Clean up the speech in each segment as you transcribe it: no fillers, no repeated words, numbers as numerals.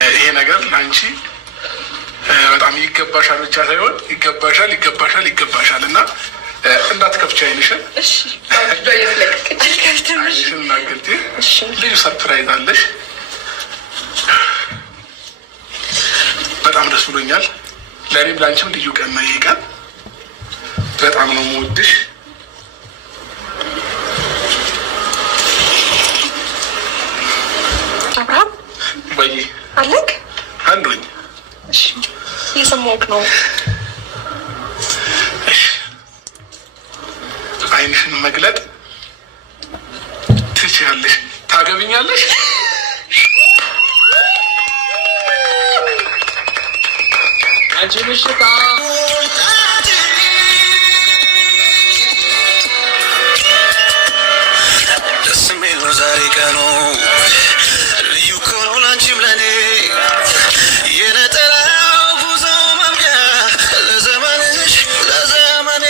ይሄ ነገር ለአንቺ በጣም ይገባሻል ብቻ ሳይሆን ይገባሻል ይገባሻል ይገባሻል እና እንዳትከፍቺ አይንሽን። አይንሽን እናገልጤ ልዩ ሰርፕራይዝ አለሽ። በጣም ደስ ብሎኛል። ለእኔም ለአንቺም ልዩ ቀን ነው ይሄ ቀን። በጣም ነው የምወድሽ። አብርሃም ወይ አለክ አንዱኝ እየሰማሁህ ነው። አይንሽን መግለጥ ትችያለሽ። ታገቢኛለሽ? አንቺ ምሽታ ደስ የሚል ነው ዛሬ ቀኑ ልዩ ከሆነው ላንቺም ለኔ የነጠላው ጉዞ ማብቂያ ለዘመንሽ ለዘመኔ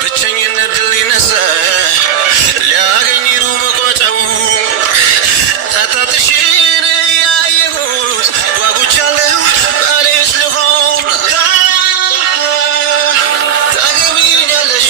ብቸኝነት ድል ሊነሳ ሊያገኝ ነው መቋጫው ታታትሽን ያየሁት ጓጉቻለሁ ባሌሽ ልሆን ታገቢኛለሽ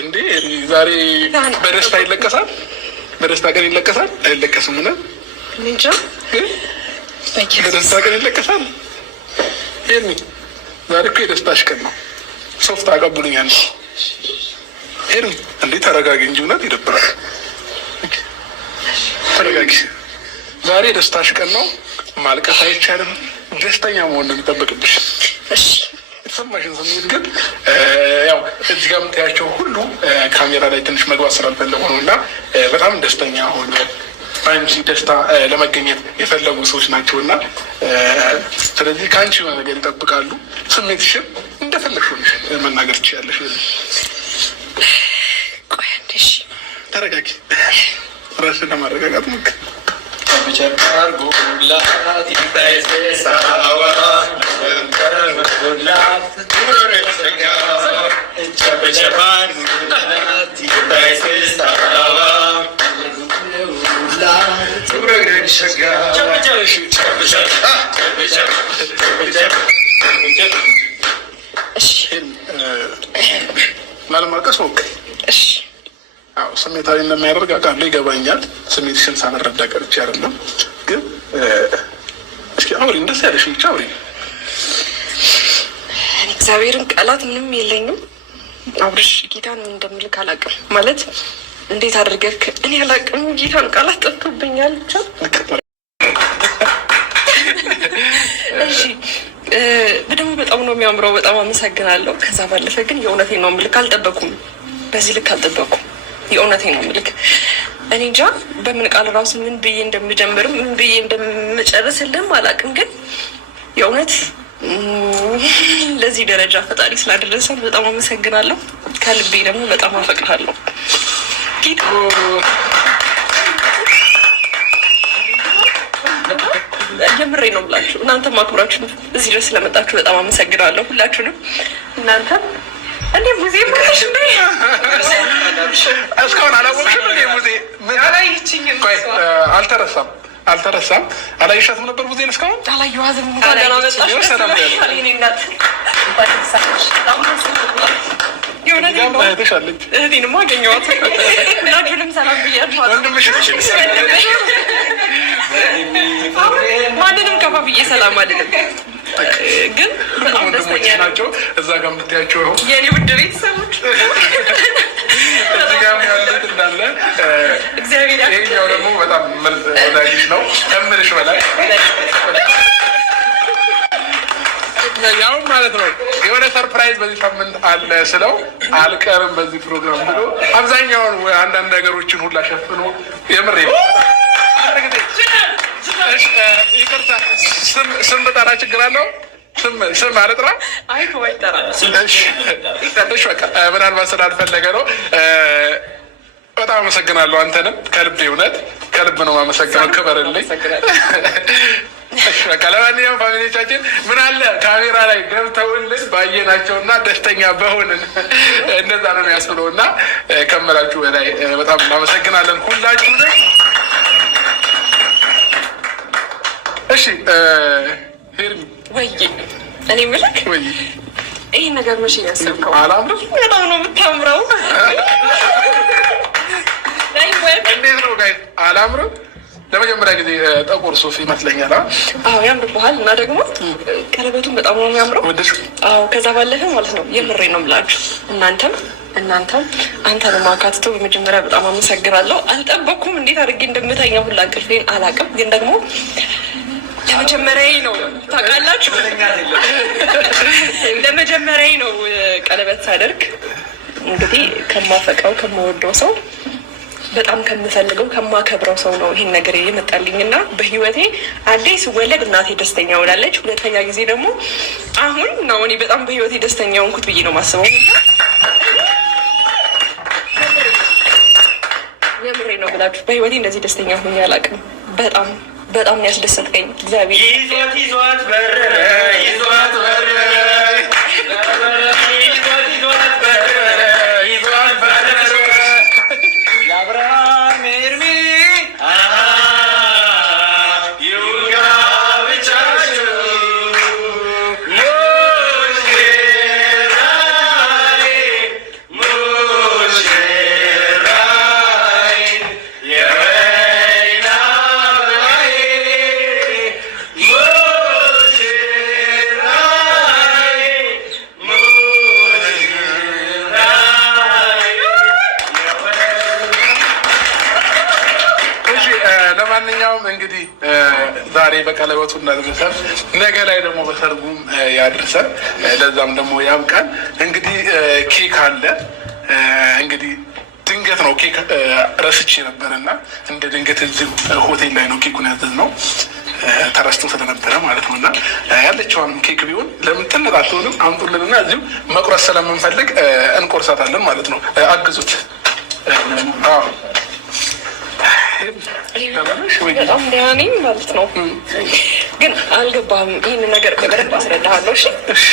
እንዴ ዛሬ በደስታ ይለቀሳል? በደስታ ቀን ይለቀሳል? አይለቀስም? ሆነ እንጃ በደስታ ቀን ይለቀሳል? ይሄን ዛሬ እኮ የደስታሽ ቀን ነው። ሶፍት አቀብሉኛል። ይሄን እንዴ ተረጋጊ እንጂ እውነት ይደብራል። ተረጋጊ። ዛሬ የደስታሽ ቀን ነው። ማልቀስ አይቻልም። ደስተኛ መሆን ነው የሚጠበቅብሽ። እሺ የተሰማሽን ስሜት ግን ያው እዚህ ጋር የምታያቸው ሁሉ ካሜራ ላይ ትንሽ መግባት ስላልፈለጉ ነው እና በጣም ደስተኛ ሆነ በአንቺ ደስታ ለመገኘት የፈለጉ ሰዎች ናቸው እና ስለዚህ ከአንቺ የሆነ ነገር ይጠብቃሉ። ስሜትሽን እንደፈለግሽ ሆነሽ መናገር ትችያለሽ። ቆይ አንዴ እሺ ተረጋጊ። ራስን ለማረጋጋት ሞክሪ። ላለማልቀስ ሞክሪ። አዎ ስሜታዊ እንደሚያደርግ አውቃለሁ፣ ይገባኛል። ስሜትሽን ሳልረዳ ቀርቼ አይደለም። ግን እስኪ አውሪ፣ እንደዚህ ያለሽ ብቻ አውሪ። እግዚአብሔርን ቃላት ምንም የለኝም። አብርሽ ጌታን እንደምልክ አላውቅም ማለት እንዴት አድርገህ እኔ አላውቅም። ጌታን ቃላት ጠፍቶብኛል ብቻ። እሺ ደግሞ በጣም ነው የሚያምረው። በጣም አመሰግናለሁ። ከዛ ባለፈ ግን የእውነቴን ነው የምልክ። አልጠበኩም፣ በዚህ ልክ አልጠበኩም። የእውነቴን ነው የምልክ። እኔ እንጃ በምን ቃል ራሱ ምን ብዬ እንደምጀምርም ምን ብዬ እንደምጨርስልህም አላውቅም። ግን የእውነት ለዚህ ደረጃ ፈጣሪ ስላደረሰን በጣም አመሰግናለሁ። ከልቤ ደግሞ በጣም አፈቅርሃለሁ። የምሬ ነው ብላችሁ እናንተ ማክብራችሁ እዚህ ድረስ ስለመጣችሁ በጣም አመሰግናለሁ ሁላችሁንም። እናንተ እንዴ ሙዜ ማሽ እንዴ እስካሁን አላወቅሽም እንዴ? ሙዜ አላየችኝም። አልተረሳም አልተረሳም። አላየሻትም ነበር ሙዜን? እስካሁን አላየኋትም። እንኳን ደህና መጣሽ። እህቴንማ አገኘኋት። ሁላችሁንም ሰላም ብያችኋለሁ። ማንንም ከፋ ብዬ ሰላም አይደለም፣ ግን በጣም ደስተኛ ናቸው። እዛ ጋር የምታያቸው ይኸው የኔ ውድ ቤተሰቦች እዚህ ጋር ያሉት እንዳለ እግዚአብሔር። ይሄኛው ደግሞ በጣም ምርጥ ወዳጅሽ ነው ከምልሽ በላይ ያው ማለት ነው። የሆነ ሰርፕራይዝ በዚህ ሳምንት አለ ስለው አልቀርም በዚህ ፕሮግራም ብሎ አብዛኛውን አንዳንድ ነገሮችን ሁላ ሸፍኖ የምሬ ይቅርታ ስም ብጠራ ችግር አለው? ስም አልጥራ? እሺ በቃ ምናልባት ስላልፈለገ ነው። በጣም አመሰግናለሁ። አንተንም ከልብ እውነት ከልብ ነው የማመሰግነው። ክበርልኝ። በቃ ለማንኛውም ፋሚሊዎቻችን ምን አለ ካሜራ ላይ ገብተውልን ባየናቸው እና ደስተኛ በሆንን እንደዛ ነው የሚያስብለው እና ከመላችሁ በላይ በጣም እናመሰግናለን ሁላችሁንም። እሺ ሄርሚ ወይ እኔ ምልክ ወይ ይህ ነገር መቼ ያሰብከው? አላምርም? በጣም ነው የምታምረው። እንዴት ነው ጋይ? አላምርም? ለመጀመሪያ ጊዜ ጥቁር ሱፍ ይመስለኛል። አዎ ያምርብሃል። እና ደግሞ ቀለበቱን በጣም ነው የሚያምረው። አዎ ከዛ ባለፈ ማለት ነው የምሬ ነው የምላችሁ እናንተም አንተን ማካትቶ በመጀመሪያ በጣም አመሰግናለሁ። አልጠበኩም እንዴት አድርጌ እንደምተኛ ሁላ እንቅልፌን አላውቅም። ግን ደግሞ ለመጀመሪያዬ ነው ታውቃላችሁ፣ ለመጀመሪያዬ ነው ቀለበት ሳደርግ። እንግዲህ ከማፈቀው ከማወደው ሰው በጣም ከምፈልገው ከማከብረው ሰው ነው ይሄን ነገር የመጣልኝ እና በህይወቴ አንዴ ስወለድ እናቴ ደስተኛ ሆናለች። ሁለተኛ ጊዜ ደግሞ አሁን ነው እኔ በጣም በህይወቴ ደስተኛ ሆንኩት ብዬ ነው ማስበው። የምሬ ነው ብላችሁ በህይወቴ እንደዚህ ደስተኛ ሆኜ አላውቅም። በጣም ያስደሰትከኝ እግዚአብሔር ይዟት በረረ ለማንኛውም እንግዲህ ዛሬ በቀለበቱ እናድርሰን፣ ነገ ላይ ደግሞ በሰርጉም ያድርሰን፣ ለዛም ደግሞ ያብቃን። እንግዲህ ኬክ አለ። እንግዲህ ድንገት ነው ኬክ ረስቼ ነበር እና እንደ ድንገት እዚሁ ሆቴል ላይ ነው ኬኩን ያዘዝነው ተረስቶ ስለነበረ ማለት ነው። እና ያለችዋንም ኬክ ቢሆን ለምን ትንጥ አትሆንም አምጡልንና እዚሁ መቁረስ ስለምንፈልግ እንቆርሳታለን ማለት ነው። አግዙት። በጣም ደህና ነኝ ማለት ነው። ግን አልገባህም። ይህንን ነገር በደንብ አስረዳሃለሁ። እሺ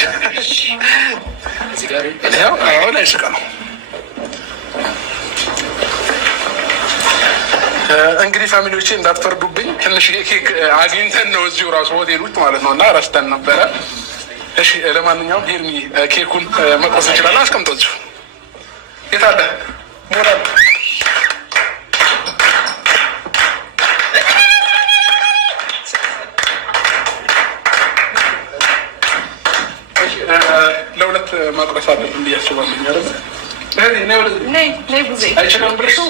ላይ ስቃ ነው እንግዲህ ፋሚሊዎቼ እንዳትፈርዱብኝ። ትንሽ ኬክ አግኝተን ነው እዚሁ ራሱ ሆቴል ውስጥ ማለት ነው እና ረስተን ነበረ። እሺ ለማንኛውም ሄርሚ ኬኩን መቆስ እንችላለን። አስቀምጠው እዚሁ። የት አለ ሞራል? ለሁለት ማቁረስ አለብን ብዬ አስባለሁ። ነይ ቡዜ አይችልም ብለሽ ነው